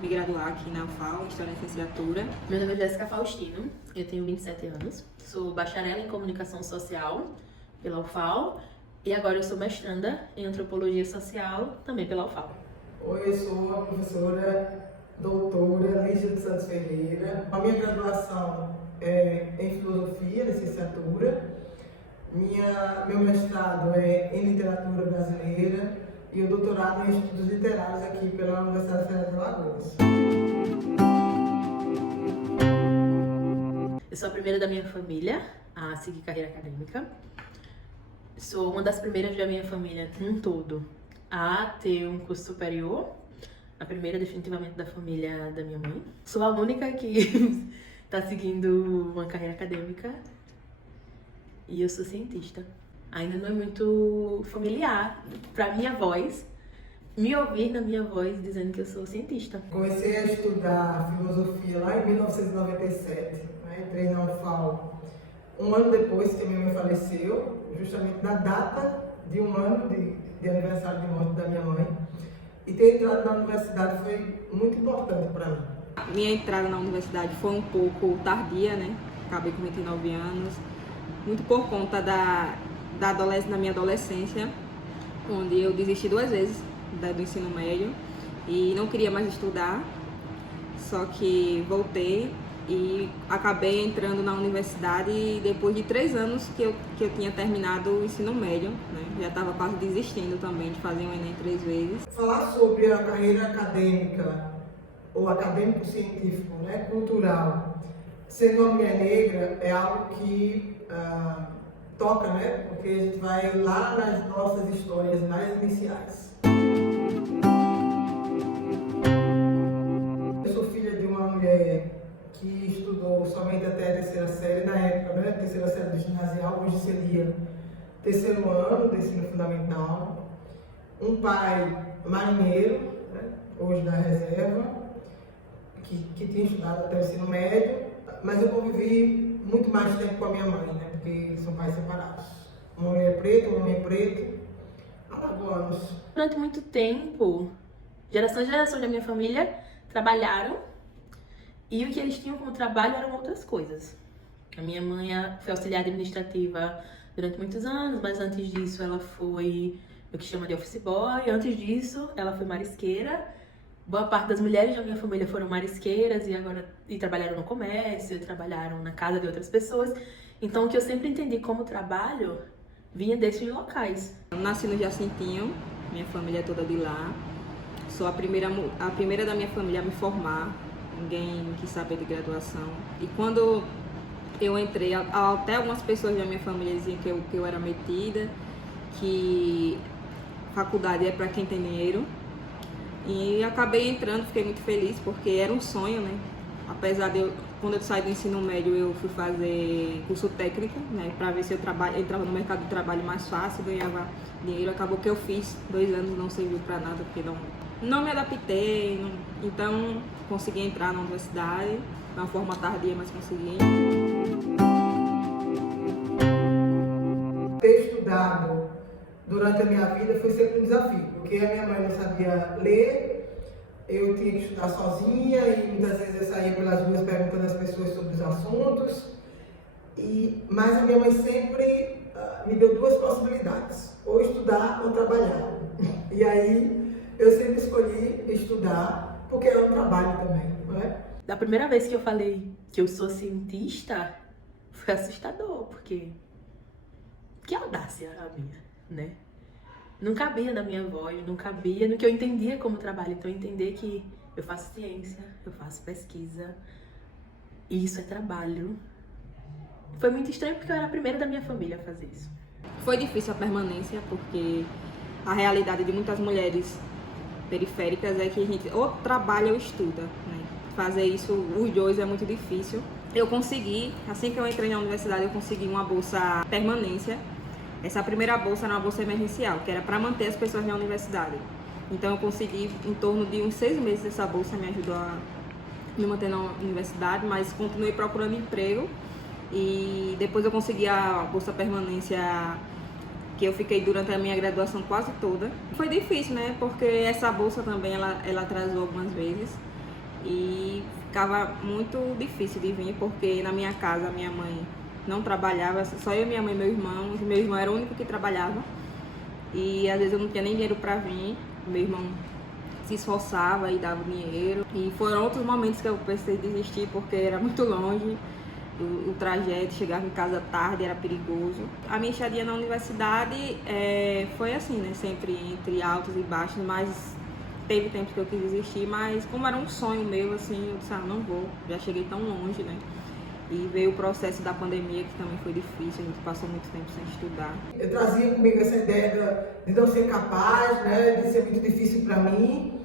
me graduar aqui na UFAL, estou na licenciatura. Meu nome é Jéssica Faustino, eu tenho 27 anos, sou bacharel em Comunicação Social pela UFAL e agora eu sou mestranda em Antropologia Social também pela UFAL. Oi, eu sou a professora doutora Lígia dos Santos Ferreira. A minha graduação é em Filosofia, licenciatura. Meu mestrado é em Literatura Brasileira e o doutorado em Estudos Literários aqui pela Universidade Federal de Alagoas. Eu sou a primeira da minha família a seguir carreira acadêmica. Sou uma das primeiras da minha família em todo a ter um curso superior. A primeira, definitivamente, da família da minha mãe. Sou a única que está seguindo uma carreira acadêmica e eu sou cientista. Ainda não é muito familiar para minha voz, me ouvir na minha voz dizendo que eu sou cientista. Comecei a estudar filosofia lá em 1997, né? Entrei na UFAL um ano depois que a minha mãe faleceu, justamente na data de um ano de aniversário de morte da minha mãe. E ter entrado na universidade foi muito importante para mim. Minha entrada na universidade foi um pouco tardia, né? Acabei com 29 anos, muito por conta da minha adolescência, onde eu desisti 2 vezes do ensino médio e não queria mais estudar, só que voltei e acabei entrando na universidade depois de 3 anos que eu tinha terminado o ensino médio, né? Já estava quase desistindo também de fazer o Enem 3 vezes. Falar sobre a carreira acadêmica ou acadêmico-científico, né, cultural, sendo uma mulher negra, é algo que toca, né? Porque a gente vai lá nas nossas histórias mais iniciais. Eu sou filha de uma mulher que estudou somente até a 3ª série, na época, né? 3ª série do ginasial, hoje seria 3º ano do ensino fundamental. Um pai marinheiro, né? Hoje da reserva, que tinha estudado até o ensino médio, mas eu convivi muito mais tempo com a minha mãe, né? Porque são pais separados. Uma mulher preta, um homem preto, alagoanos. Durante muito tempo, gerações e gerações da minha família trabalharam e o que eles tinham como trabalho eram outras coisas. A minha mãe foi auxiliar administrativa durante muitos anos, mas antes disso ela foi o que chama de office boy. Antes disso, ela foi marisqueira. Boa parte das mulheres da minha família foram marisqueiras e trabalharam no comércio, trabalharam na casa de outras pessoas. Então, o que eu sempre entendi como trabalho vinha desses locais. Eu nasci no Jacintinho, minha família é toda de lá. Sou a primeira da minha família a me formar. Ninguém quis saber de graduação. E quando eu entrei, até algumas pessoas da minha família diziam que eu era metida, que faculdade é para quem tem dinheiro. E acabei entrando, fiquei muito feliz, porque era um sonho, né? Apesar de quando eu saí do ensino médio, eu fui fazer curso técnico, né? Para ver se eu entrava no mercado de trabalho mais fácil, ganhava dinheiro. Acabou que eu fiz 2 anos, não serviu para nada, porque não me adaptei. Então, consegui entrar na universidade, de uma forma tardia, mas consegui. Ter estudado durante a minha vida foi sempre um desafio, porque a minha mãe não sabia ler, eu tinha que estudar sozinha e muitas vezes eu saía pelas ruas perguntando às pessoas sobre os assuntos. Mas a minha mãe sempre me deu 2 possibilidades, ou estudar ou trabalhar. E aí eu sempre escolhi estudar, porque é um trabalho também, não é? Da primeira vez que eu falei que eu sou cientista, foi assustador, porque que audácia a minha, né? Não cabia na minha voz, não cabia no que eu entendia como trabalho. Então, entender que eu faço ciência, eu faço pesquisa, e isso é trabalho. Foi muito estranho, porque eu era a primeira da minha família a fazer isso. Foi difícil a permanência, porque a realidade de muitas mulheres periféricas é que a gente ou trabalha ou estuda, né? Fazer isso, os 2, é muito difícil. Eu consegui, assim que eu entrei na universidade, eu consegui uma bolsa permanência. Essa primeira bolsa era uma bolsa emergencial, que era para manter as pessoas na universidade. Então eu consegui, em torno de uns 6 meses, essa bolsa me ajudou a me manter na universidade, mas continuei procurando emprego. E depois eu consegui a bolsa permanência, que eu fiquei durante a minha graduação quase toda. Foi difícil, né? Porque essa bolsa também ela atrasou algumas vezes. e ficava muito difícil de vir, porque na minha casa minha mãe não trabalhava, só eu, minha mãe e meu irmão era o único que trabalhava, e às vezes eu não tinha nem dinheiro para vir, meu irmão se esforçava e dava dinheiro, e foram outros momentos que eu pensei em desistir, porque era muito longe, o trajeto, chegava em casa tarde, era perigoso. A minha estadia na universidade foi assim, né, sempre entre altos e baixos, mas teve tempos que eu quis desistir, mas como era um sonho meu, assim, eu disse, não vou, já cheguei tão longe, né. E veio o processo da pandemia, que também foi difícil, a gente passou muito tempo sem estudar. Eu trazia comigo essa ideia de não ser capaz, né, de ser muito difícil para mim.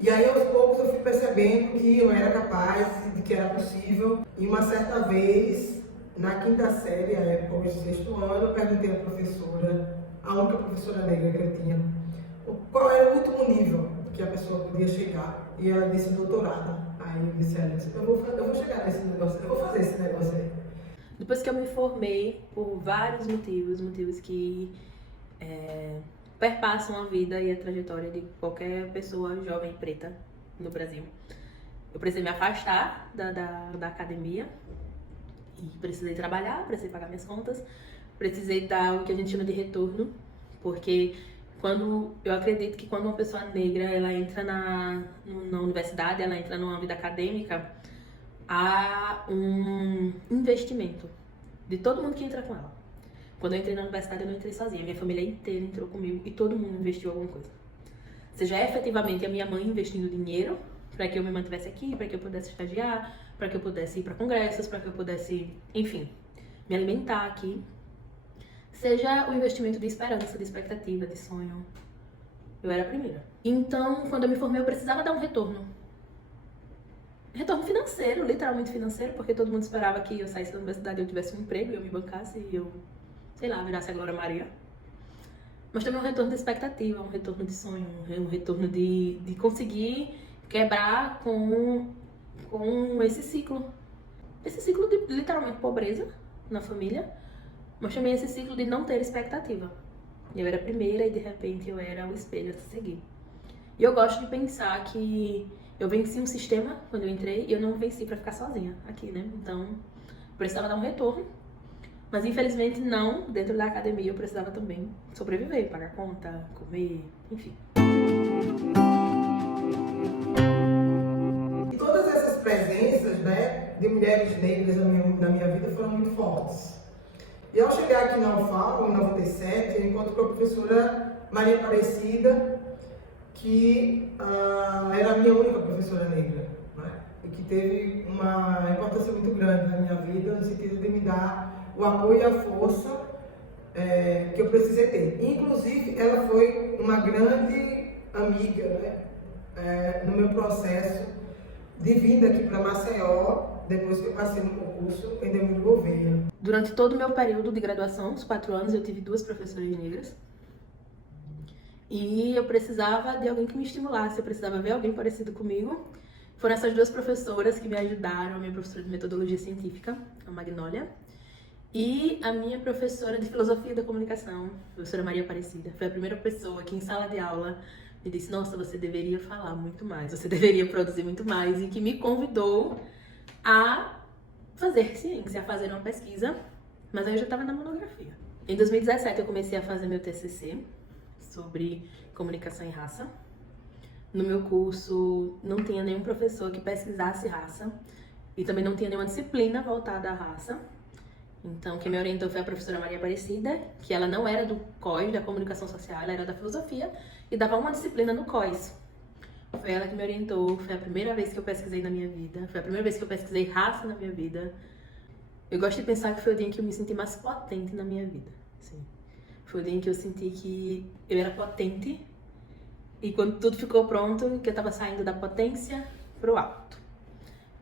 E aí, aos poucos, eu fui percebendo que eu era capaz, de que era possível. E uma certa vez, na quinta série, à época do sexto ano, eu perguntei à professora, a única professora negra que eu tinha, qual era o último nível que a pessoa podia chegar. E ela disse doutorado. Aí eu disse, eu vou chegar nesse negócio, eu vou fazer esse negócio aí. Depois que eu me formei, por vários motivos que perpassam a vida e a trajetória de qualquer pessoa jovem preta no Brasil, eu precisei me afastar da academia e precisei trabalhar, precisei pagar minhas contas, precisei dar o que a gente chama de retorno, porque eu acredito que quando uma pessoa negra ela entra na universidade, ela entra numa vida acadêmica, há um investimento de todo mundo que entra com ela. Quando eu entrei na universidade, eu não entrei sozinha, minha família inteira entrou comigo e todo mundo investiu alguma coisa. Seja efetivamente a minha mãe investindo dinheiro para que eu me mantivesse aqui, para que eu pudesse estagiar, para que eu pudesse ir para congressos, para que eu pudesse, enfim, me alimentar aqui. Seja o investimento de esperança, de expectativa, de sonho. Eu era a primeira. Então, quando eu me formei, eu precisava dar um retorno. Retorno financeiro, literalmente financeiro, porque todo mundo esperava que eu saísse da universidade e eu tivesse um emprego, eu me bancasse e eu, sei lá, virasse a Glória Maria. Mas também um retorno de expectativa, um retorno de sonho, um retorno de conseguir quebrar com esse ciclo. Esse ciclo de, literalmente, pobreza na família, mas também esse ciclo de não ter expectativa. Eu era a primeira e, de repente, eu era o espelho a seguir. E eu gosto de pensar que eu venci um sistema quando eu entrei e eu não venci pra ficar sozinha aqui, né? Então, eu precisava dar um retorno. Mas, infelizmente, não. Dentro da academia, eu precisava também sobreviver, pagar conta, comer, enfim. E todas essas presenças, né, de mulheres negras na minha vida foram muito fortes. E ao chegar aqui na UFAL, em 97, eu encontro com a professora Maria Aparecida, que era a minha única professora negra, né? E que teve uma importância muito grande na minha vida, no sentido de me dar o apoio e a força que eu precisei ter. Inclusive, ela foi uma grande amiga, né? No meu processo de vinda aqui para Maceió, depois que eu passei no concurso em Demir Gouveia. Durante todo o meu período de graduação, os 4 anos, eu tive 2 professoras negras. E eu precisava de alguém que me estimulasse, eu precisava ver alguém parecido comigo. Foram essas 2 professoras que me ajudaram, a minha professora de metodologia científica, a Magnólia, e a minha professora de filosofia da comunicação, a professora Maria Aparecida. Foi a primeira pessoa que em sala de aula me disse, nossa, você deveria falar muito mais, você deveria produzir muito mais, e que me convidou a fazer ciência, a fazer uma pesquisa, mas aí eu já estava na monografia. Em 2017 eu comecei a fazer meu TCC sobre comunicação e raça. No meu curso não tinha nenhum professor que pesquisasse raça e também não tinha nenhuma disciplina voltada à raça. Então quem me orientou foi a professora Maria Aparecida, que ela não era do COIS, da comunicação social, ela era da filosofia e dava uma disciplina no COIS. Foi ela que me orientou, foi a primeira vez que eu pesquisei na minha vida, foi a primeira vez que eu pesquisei raça na minha vida. Eu gosto de pensar que foi o dia em que eu me senti mais potente na minha vida. Assim. Foi o dia em que eu senti que eu era potente e quando tudo ficou pronto, que eu estava saindo da potência pro alto.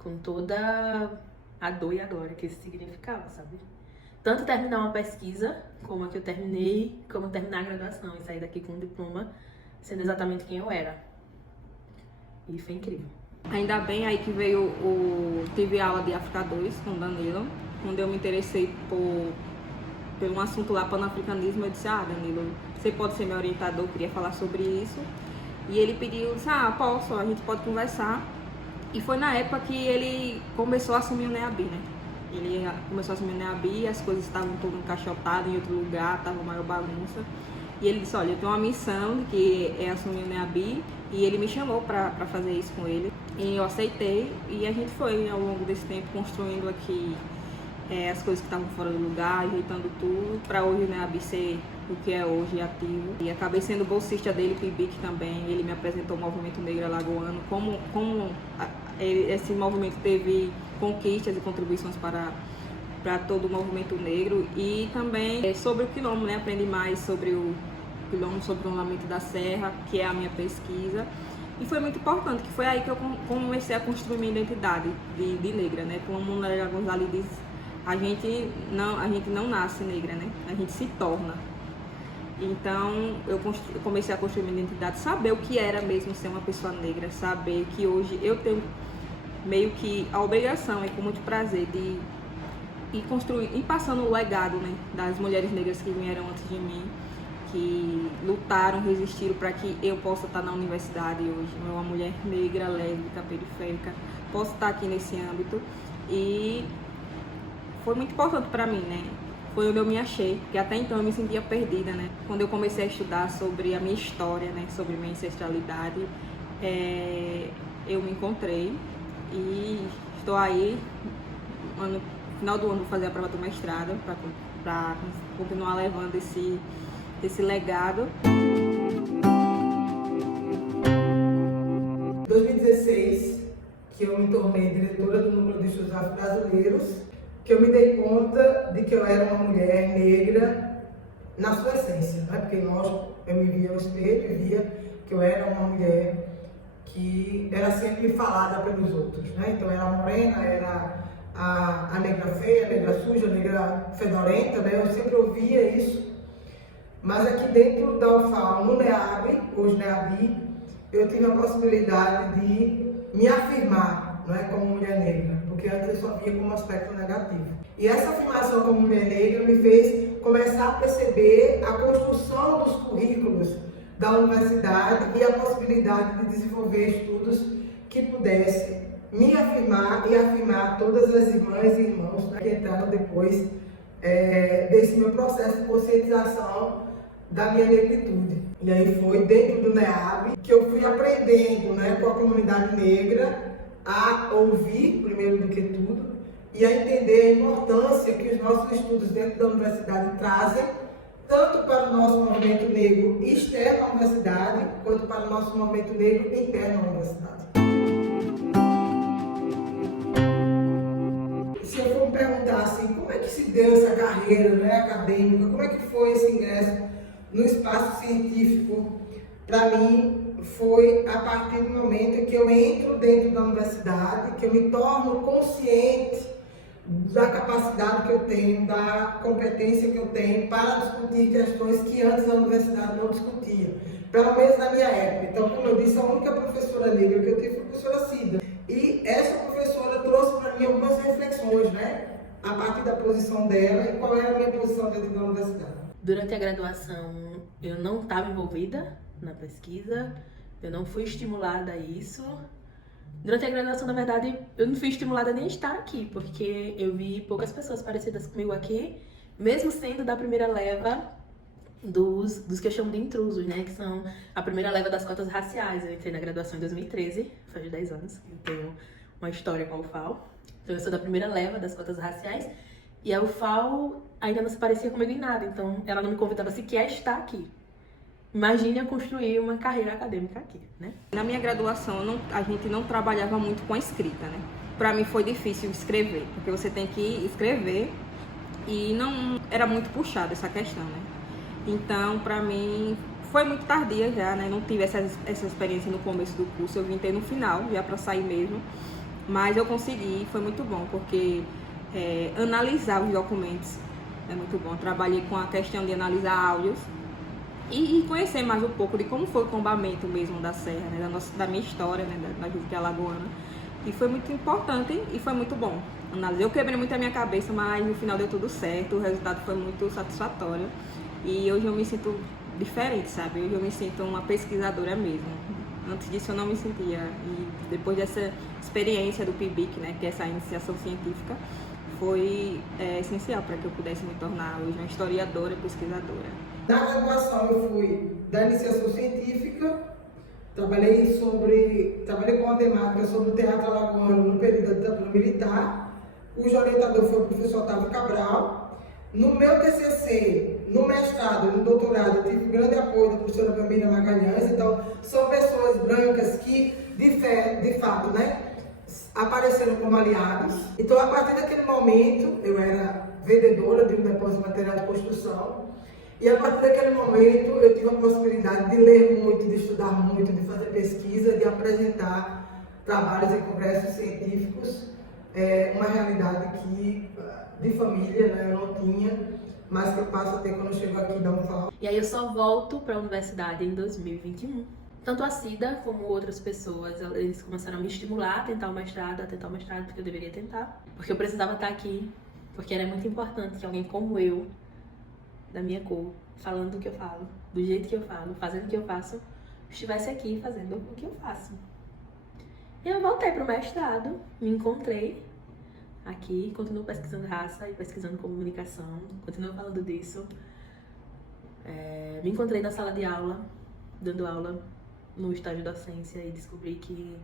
Com toda a dor e a glória que isso significava, sabe? Tanto terminar uma pesquisa, como a que eu terminei, como terminar a graduação e sair daqui com um diploma, sendo exatamente quem eu era. E foi incrível. Ainda bem aí que veio tive aula de África 2 com o Danilo, quando eu me interessei por um assunto lá, panafricanismo. Eu disse, Danilo, você pode ser meu orientador, eu queria falar sobre isso. E ele pediu, disse, posso, a gente pode conversar. E foi na época que ele começou a assumir o NEABI, né? Ele começou a assumir o NEABI, as coisas estavam todas encaixotadas em outro lugar, estava maior bagunça. E ele disse, olha, eu tenho uma missão que é assumir o NEABI, e ele me chamou para fazer isso com ele. E eu aceitei, e a gente foi ao longo desse tempo construindo aqui as coisas que estavam fora do lugar, ajeitando tudo, para hoje o NEABI ser o que é hoje, ativo. E acabei sendo bolsista dele, PIBIC também. Ele me apresentou o Movimento Negro Alagoano, como esse movimento teve conquistas e contribuições para todo o movimento negro, e também sobre o quilombo, né? Aprendi mais sobre o quilombo, sobre o Lamento da Serra, que é a minha pesquisa. E foi muito importante, que foi aí que eu comecei a construir minha identidade de negra, né? Como a Manuela Gonzalez diz, a gente não nasce negra, né? A gente se torna. Então, eu comecei a construir minha identidade, saber o que era mesmo ser uma pessoa negra, saber que hoje eu tenho meio que a obrigação e com muito prazer de ir construir, ir passando o legado, né, das mulheres negras que vieram antes de mim, que lutaram, resistiram para que eu possa estar na universidade hoje, uma mulher negra, lésbica, periférica, possa estar aqui nesse âmbito. E foi muito importante para mim, né? Foi onde eu me achei, porque até então eu me sentia perdida, né? Quando eu comecei a estudar sobre a minha história, né, sobre minha ancestralidade, eu me encontrei e estou aí, no final do ano vou fazer a prova do mestrado para continuar levando esse legado. Em 2016, que eu me tornei diretora do Núcleo de Estudos Afro-Brasileiros, que eu me dei conta de que eu era uma mulher negra na sua essência, né? Porque, lógico, eu me via ao espelho e via que eu era uma mulher que era sempre falada pelos outros, né? Então, era a morena, era a negra feia, a negra suja, a negra fedorenta, né? Eu sempre ouvia isso. Mas aqui dentro da UFAL, no NEABI, hoje NEABI, eu tive a possibilidade de me afirmar, né, como mulher negra, porque antes eu só via como aspecto negativo. E essa afirmação como mulher negra me fez começar a perceber a construção dos currículos da universidade e a possibilidade de desenvolver estudos que pudessem me afirmar e afirmar todas as irmãs e irmãos, né, que entraram depois desse meu processo de conscientização da minha negritude. E aí foi dentro do NEABI que eu fui aprendendo, né, com a comunidade negra a ouvir, primeiro do que tudo, e a entender a importância que os nossos estudos dentro da universidade trazem, tanto para o nosso movimento negro externo à universidade, quanto para o nosso movimento negro interno à universidade. Se eu for me perguntar assim, como é que se deu essa carreira, né, acadêmica, como é que foi esse ingresso no espaço científico, para mim foi a partir do momento em que eu entro dentro da universidade, que eu me torno consciente da capacidade que eu tenho, da competência que eu tenho para discutir questões que antes a universidade não discutia, pelo menos na minha época. Então, como eu disse, a única professora negra que eu tive foi a professora Cida. E essa professora trouxe para mim algumas reflexões, né, a partir da posição dela e qual era a minha posição dentro da universidade. Durante a graduação, eu não estava envolvida na pesquisa, eu não fui estimulada a isso. Durante a graduação, na verdade, eu não fui estimulada nem a estar aqui, porque eu vi poucas pessoas parecidas comigo aqui, mesmo sendo da primeira leva dos que eu chamo de intrusos, né? Que são a primeira leva das cotas raciais. Eu entrei na graduação em 2013, faz 10 anos, eu tenho uma história com a UFAL. Então eu sou da primeira leva das cotas raciais, e a UFAL ainda não se parecia comigo em nada, então ela não me convidava sequer a estar aqui. Imagine eu construir uma carreira acadêmica aqui, né? Na minha graduação, a gente não trabalhava muito com a escrita, né? Para mim foi difícil escrever, porque você tem que escrever e não era muito puxada essa questão, né? Então, para mim, foi muito tardia já, né? Não tive essa experiência no começo do curso, eu vim ter no final, já para sair mesmo. Mas eu consegui, foi muito bom, porque analisar os documentos é muito bom. Eu trabalhei com a questão de analisar áudios e conhecer mais um pouco de como foi o tombamento mesmo da serra, né? Da minha história, né? Da gente que é alagoana. E foi muito importante e foi muito bom. Eu quebrei muito a minha cabeça, mas no final deu tudo certo, o resultado foi muito satisfatório. E hoje eu me sinto diferente, sabe? Hoje eu me sinto uma pesquisadora mesmo. Antes disso eu não me sentia. E depois dessa experiência do PIBIC, né, que é essa iniciação científica, foi essencial para que eu pudesse me tornar hoje uma historiadora e pesquisadora. Na graduação eu fui da iniciação científica, trabalhei com a temática sobre o teatro alagoano no período da ditadura militar, cujo orientador foi o professor Otávio Cabral. No meu TCC, no mestrado e no doutorado, eu tive grande apoio da professora Bambina Magalhães. Então, são pessoas brancas que, de fato, né, apareceram como aliados. Então, a partir daquele momento, eu era vendedora de um depósito de material de construção. E a partir daquele momento, eu tive a possibilidade de ler muito, de estudar muito, de fazer pesquisa, de apresentar trabalhos em congressos científicos. Uma realidade que, de família, né, eu não tinha, mas que eu passo a ter quando eu chego aqui da UFAL. E aí eu só volto para a universidade em 2021. Tanto a Cida como outras pessoas, eles começaram a me estimular a tentar o mestrado, porque eu deveria tentar. Porque eu precisava estar aqui, porque era muito importante que alguém como eu, da minha cor, falando do que eu falo, do jeito que eu falo, fazendo o que eu faço, estivesse aqui fazendo o que eu faço. E eu voltei para o mestrado, me encontrei aqui, continuo pesquisando raça e pesquisando comunicação, continuo falando disso. Me encontrei na sala de aula, dando aula no estágio de docência e descobri que,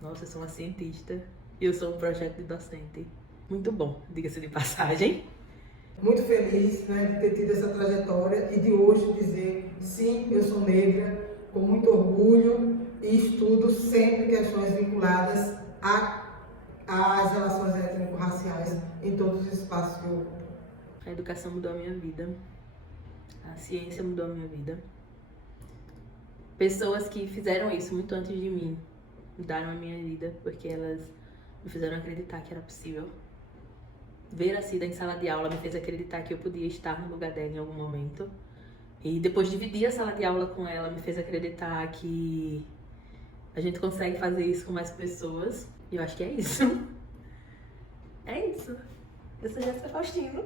nossa, eu sou uma cientista e eu sou um projeto de docente. Muito bom, diga-se de passagem. Muito feliz, né, de ter tido essa trajetória e de hoje dizer, sim, eu sou negra, com muito orgulho e estudo sempre questões vinculadas às relações étnico-raciais em todos os espaços que eu ocupo. A educação mudou a minha vida, a ciência mudou a minha vida. Pessoas que fizeram isso muito antes de mim mudaram a minha vida porque elas me fizeram acreditar que era possível. Ver a Cida em sala de aula me fez acreditar que eu podia estar no lugar dela em algum momento. E depois dividir a sala de aula com ela me fez acreditar que a gente consegue fazer isso com mais pessoas. E eu acho que é isso. É isso. Eu sou Jéssica Faustino,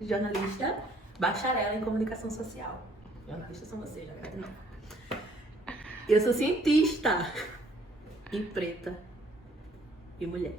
jornalista, bacharel em comunicação social. Jornalistas são vocês, já não. Eu sou cientista e preta e mulher.